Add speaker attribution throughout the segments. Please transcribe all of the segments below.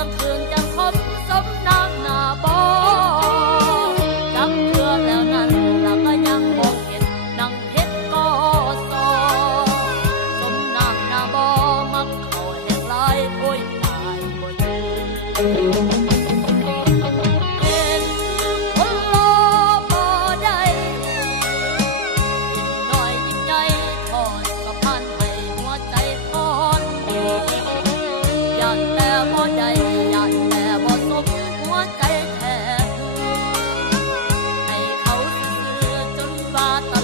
Speaker 1: จังคืำเทื่อแล้วนั้นแล้ก็ยังบอกเห็นนังเพชรก็สอสมน้ำนาบอมักเขาแห่งลาโอ้ยตายบ่อยู่เป็นคนรอบ่ได้น้อยยิ่งใหญ่อยก็พันให้หัวใจพร ยันแต่พอใจ запад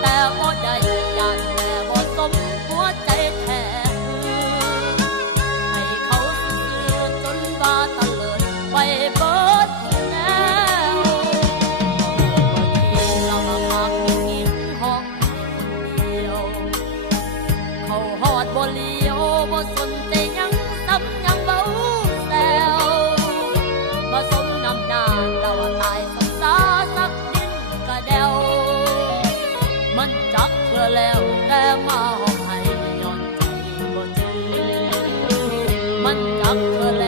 Speaker 1: แต่โอได้ยานแต่บ่สมหัวใจแท้ให้เขาซื้อจนว่าตะเลิดไป แล้วแต่มาหอให้ย้อนใจบ่จืมันจักเธอแล้ว